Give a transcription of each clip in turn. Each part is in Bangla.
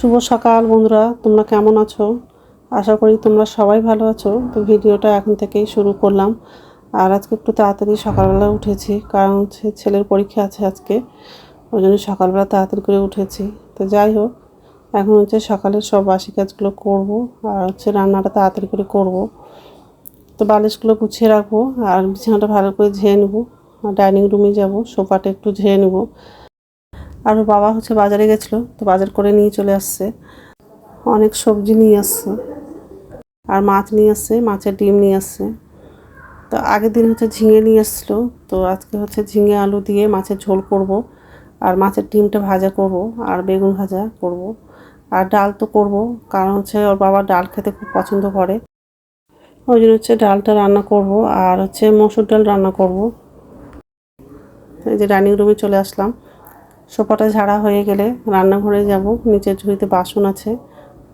শুভ সকাল বন্ধুরা, তোমরা কেমন আছো? আশা করি তোমরা সবাই ভালো আছো। তো ভিডিওটা এখন থেকেই শুরু করলাম। আর আজকে একটু তাড়াতাড়ি সকালবেলা উঠেছি, কারণ হচ্ছে ছেলের পরীক্ষা আছে আজকে, ওই জন্য সকালবেলা তাড়াতাড়ি করে উঠেছি। তো যাই হোক, এখন হচ্ছে সকালের সব বাসি কাজগুলো করব, আর হচ্ছে রান্নাটা তাড়াতাড়ি করে করব। তো বালিশগুলো গুছিয়ে রাখবো, আর বিছানাটা ভালো করে ঝেড়ে নেবো। ডাইনিং রুমে যাব, সোফাটা একটু ঝেড়ে নেবো। আর ওর বাবা হচ্ছে বাজারে গেছিলো, তো বাজার করে নিয়ে চলে আসছে। অনেক সবজি নিয়ে আসছে, আর মাছ নিয়ে আসছে, মাছের ডিম নিয়ে আসছে। তো আগের দিন হচ্ছে ঝিঙে নিয়ে আসছিলো, তো আজকে হচ্ছে ঝিঙে আলু দিয়ে মাছের ঝোল করব, আর মাছের ডিমটা ভাজা করব, আর বেগুন ভাজা করব, আর ডাল তো করব, কারণ হচ্ছে ওর বাবা ডাল খেতে খুব পছন্দ করে। ওই জন্য হচ্ছে ডালটা রান্না করব, আর হচ্ছে মসুর ডাল রান্না করব। এই যে ডাইনিং রুমে চলে আসলাম। সোফাটা ঝাড়া হয়ে গেলে রান্নাঘরে যাব। নিচের ঝুড়িতে বাসন আছে,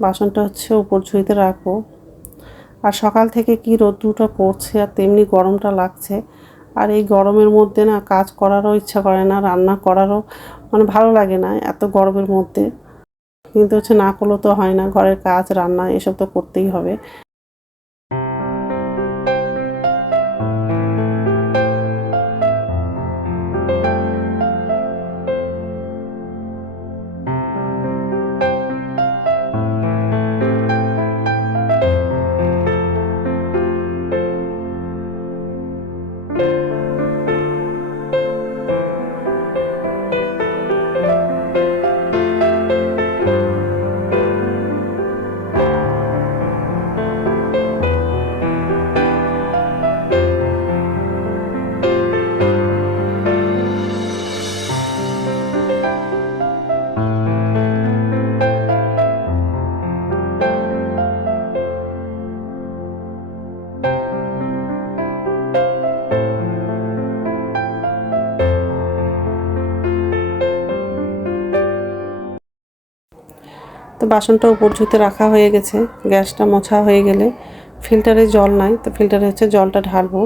বাসনটা হচ্ছে উপর ঝুড়িতে রাখবো। আর সকাল থেকে কি রোদ্দুরটা পড়ছে, আর তেমনি গরমটা লাগছে। আর এই গরমের মধ্যে না কাজ করারও ইচ্ছা করে না, রান্না করারও ভালো লাগে না এত গরমের মধ্যে। কিন্তু হচ্ছে না করলেও তো হয় না, ঘরের কাজ রান্না এসব তো করতেই হবে। তো বাসনটা উপর ঝুঁতে রাখা হয়ে গেছে। গ্যাসটা মোছা হয়ে গেলে, ফিল্টারে জল নাই, তো ফিল্টারে হচ্ছে জলটা ঢালবো।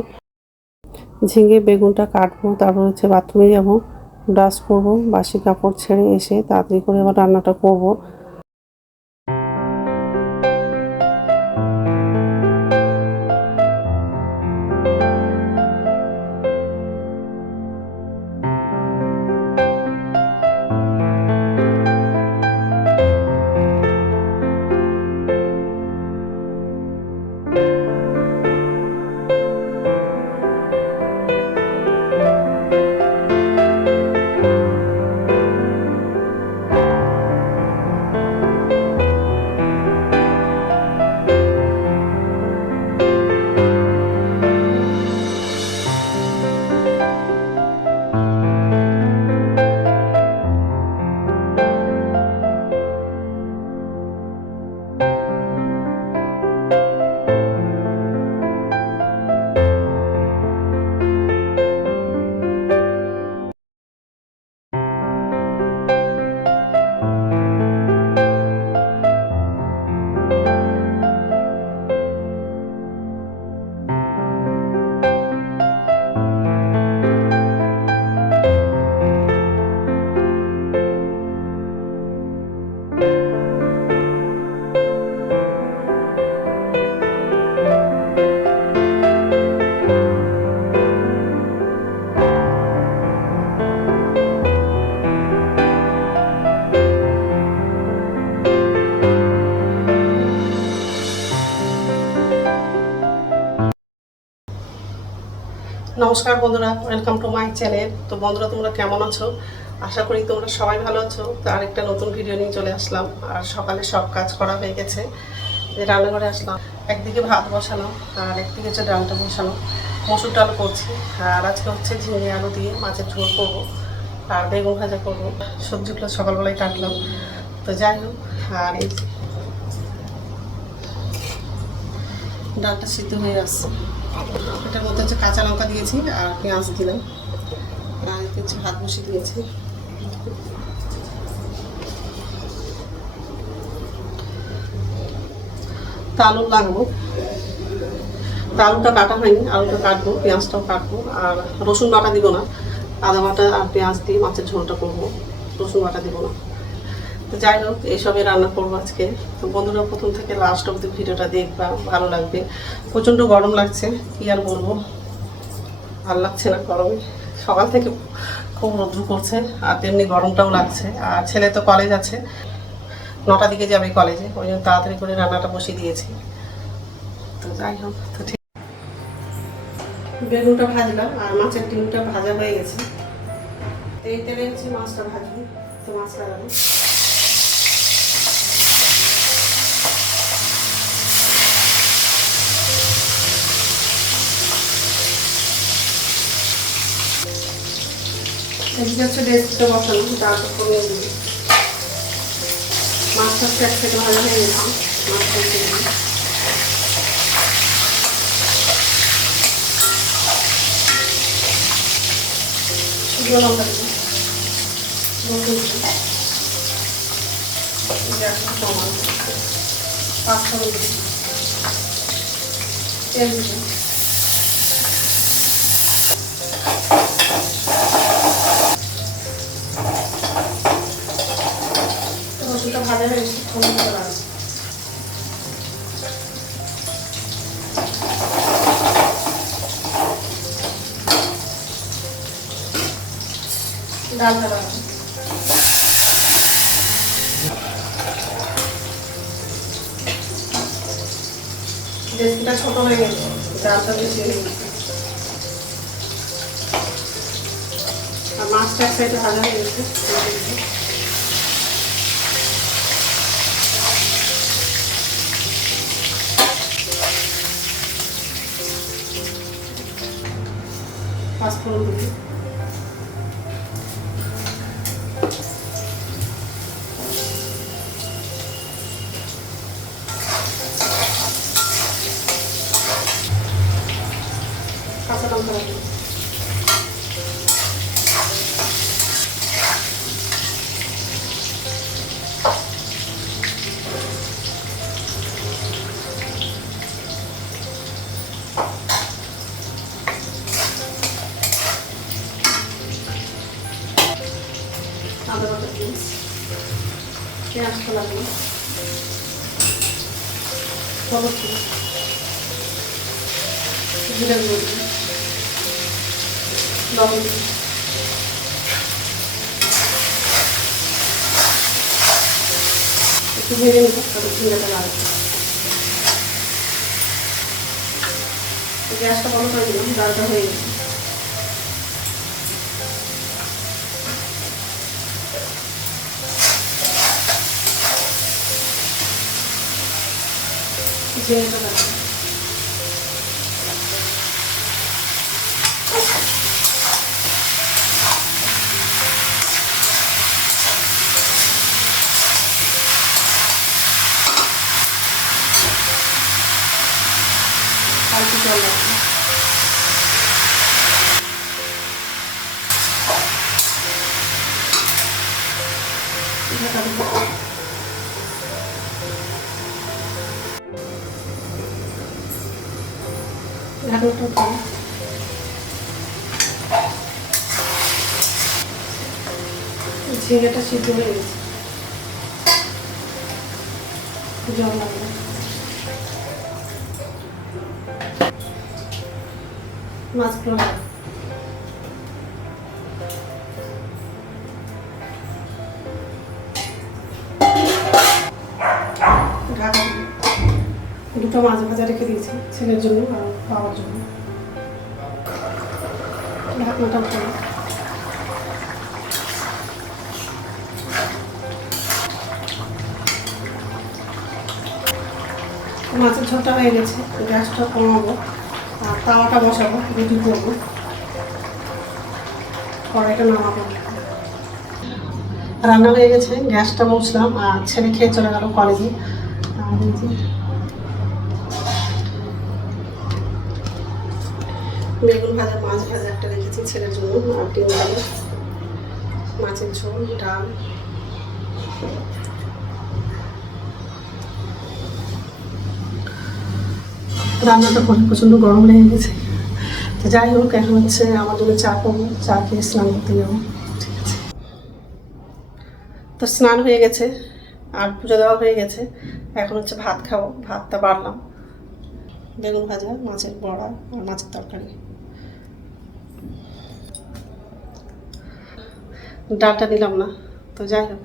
ঝিঙে বেগুনটা কাটবো, তারপর হচ্ছে বাথরুমে যাব, ব্রাশ করব, বাসি কাপড় ছেড়ে এসে তাড়াতাড়ি করে আবার রান্নাটা করব। নমস্কার বন্ধুরা, ওয়েলকাম টু মাই চ্যানেল। তো বন্ধুরা, তোমরা কেমন আছো? আশা করি তোমরা সবাই ভালো আছো। তো আরেকটা নতুন ভিডিও নিয়ে চলে আসলাম। আর সকালে সব কাজ করা হয়ে গেছে, রান্নাঘরে আসলাম। একদিকে ভাত বসানো, আর একদিকে হচ্ছে ডালটা বসানো, মসুর ডাল করছি। আর আজকে হচ্ছে ঝিঙে আলু দিয়ে মাছের ঝোল করবো, আর বেগুন ভাজা করবো। সবজিগুলো সকালবেলায় কাটলাম। তো যাই হোক, আর এই ডালটা সিদ্ধ হয়ে আসছে। এটার মধ্যে হচ্ছে কাঁচা লঙ্কা দিয়েছি, আর পেঁয়াজ দিলাম, আর হচ্ছে ভাত বসিয়ে দিয়েছি। তো আলু লাগবো, তো আলুটা কাটা হয়নি, আলুটা কাটবো, পেঁয়াজটাও কাটবো। আর রসুন বাটা দিব না, আদা বাটা আর পেঁয়াজ দিয়ে মাছের ঝোলটা করবো, রসুন বাটা দিব না। তো যাই হোক, এইসবই রান্না করবো আজকে। তো বন্ধুরা প্রথম থেকে লাস্ট অবধি ভিডিওটা দেখবা, ভালো লাগবে। প্রচণ্ড গরম লাগছে, কি আর বলবো, ভালো লাগছে না গরমে। সকাল থেকে খুব রৌদ্র পড়ছে, আর তেমনি গরমটাও লাগছে। আর ছেলে তো কলেজ আছে, 9টার দিকে যাবে কলেজে, ওই জন্য তাড়াতাড়ি করে রান্নাটা বসিয়ে দিয়েছি। তো যাই হোক, তো ঠিক বেগুনটা ভাজলাম আর মাছের ডিমটা ভাজা হয়ে গেছে। এই তেলে হচ্ছে মাছটা ভাজবো। তো মাছ লাগাবো, এদিকে হচ্ছে রেসিপিটা বসানো, তারপর কমিয়ে দিবি। মাছটা হচ্ছে এক সাইডে ভাজা হয়ে গেছে, মাছটা দিয়ে দিবি। শুকনো লঙ্কা দিবি, রসুন দিবি, গ্যাসটা কমানো, পাঁচফোড়ন দিবি, তেল দিবি। রসুনটা ভাজা হয়ে গেছে, হলুদ করে রাখবো। ডালটা রাখবো, রেসিপিটা ছোট হয়ে গেছে, ডালটা বেশি হয়ে গেছে। আর মাছটা এক সাইডে ভাজা হয়ে গেছে, পাঁচফোড়ন দিবি, কাঁচা লঙ্কা রাখবি, আদা বাটা দিবি, পেঁয়াজটা লাগবে, হলুদ দিবি, জিরা গুঁড়ো দিবি, লবণ দিবি, একটু ভেজে নিবো, তারপর জিরাটা লাগবে। গ্যাসটা বন্ধ করে দিলাম, ডালটা হয়ে গেছে। জিরাটা লাগবে, আর কি জল লাগবে, ঢাকা দিবো। ঢাকনাটা উঠাবো, ঝিঙেটা সিদ্ধ হয়ে গেছে, জল লাগবে, মাছগুলো লাগবে, ঢাকা দিবি। দুটো মাছ ভাজা রেখে দিয়েছি ছেলের জন্য আর খাওয়ার জন্য। ঢাকনাটা উঠাবো, মাছের ঝোলটা হয়ে গেছে, গ্যাসটা কমাবো আর তাওয়াটা বসাবো, রুটি করবো, কড়াইটা নামাবো। রান্না হয়ে গেছে, গ্যাসটা মুছলাম আর ছেলে খেয়ে চলে গেল কলেজে। আর এই যে বেগুন ভাজা, মাছ ভাজা একটা রেখেছি ছেলের জন্য, আর ডিম ভাজা, মাছের ঝোল, ডাল। রান্নাটা করে প্রচণ্ড গরম লেগে গেছে। তো যাই হোক, এখন হচ্ছে আমার জন্য চা করবো, চা খেয়ে স্নান করতে যাবো। ঠিক আছে, তো স্নান হয়ে গেছে আর পুজো দেওয়া হয়ে গেছে, এখন হচ্ছে ভাত খাবো। ভাতটা বাড়লাম, বেগুন ভাজা, মাছের বড়া আর মাছের তরকারি। ডালটা নিলাম না, তো যাই হোক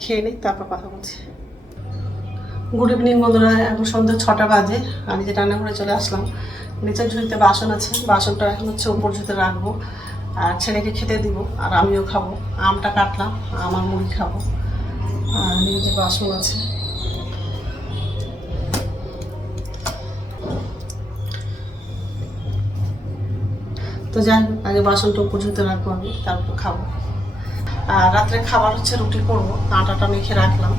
খেয়ে নিই, তারপর কথা বলছি। গুড ইভিনিং বন্ধুরা, এখন সন্ধ্যে 6টা বাজে। আমি যে রান্না করে চলে আসলাম। নিচের ঝুড়িতে বাসন আছে, বাসনটা এখন হচ্ছে উপর ঝুড়িতে রাখবো আর ছেলেকে খেতে দিব আর আমিও খাবো। আমটা কাটলাম, আমার মুড়ি খাবো। আর নিচে বাসন আছে। তো যাই হোক, আগে বাসনটা উপর ঝুড়িতে রাখবো আমি, তারপর খাবো। আর রাত্রে খাবার হচ্ছে রুটি করবো, আটাটা মেখে রাখলাম।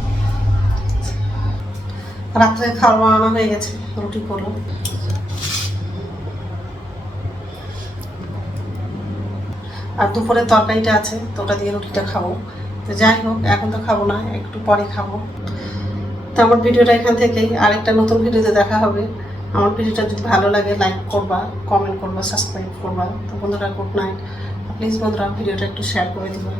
রাত্রে খাবার বানানো হয়ে গেছে, রুটি করলাম। আর দুপুরের তরকারিটা আছে, তো ওটা দিয়ে রুটিটা খাবো। তো যাই হোক, এখন তো খাবো না, একটু পরে খাবো। তো আমার ভিডিওটা এখান থেকেই, আরেকটা নতুন ভিডিওতে দেখা হবে। আমার ভিডিওটা যদি ভালো লাগে লাইক করবা, কমেন্ট করবা, সাবস্ক্রাইব করবা। তো বন্ধুরা গুড নাইট। প্লিজ বন্ধুরা ভিডিওটা একটু শেয়ার করে দিবা।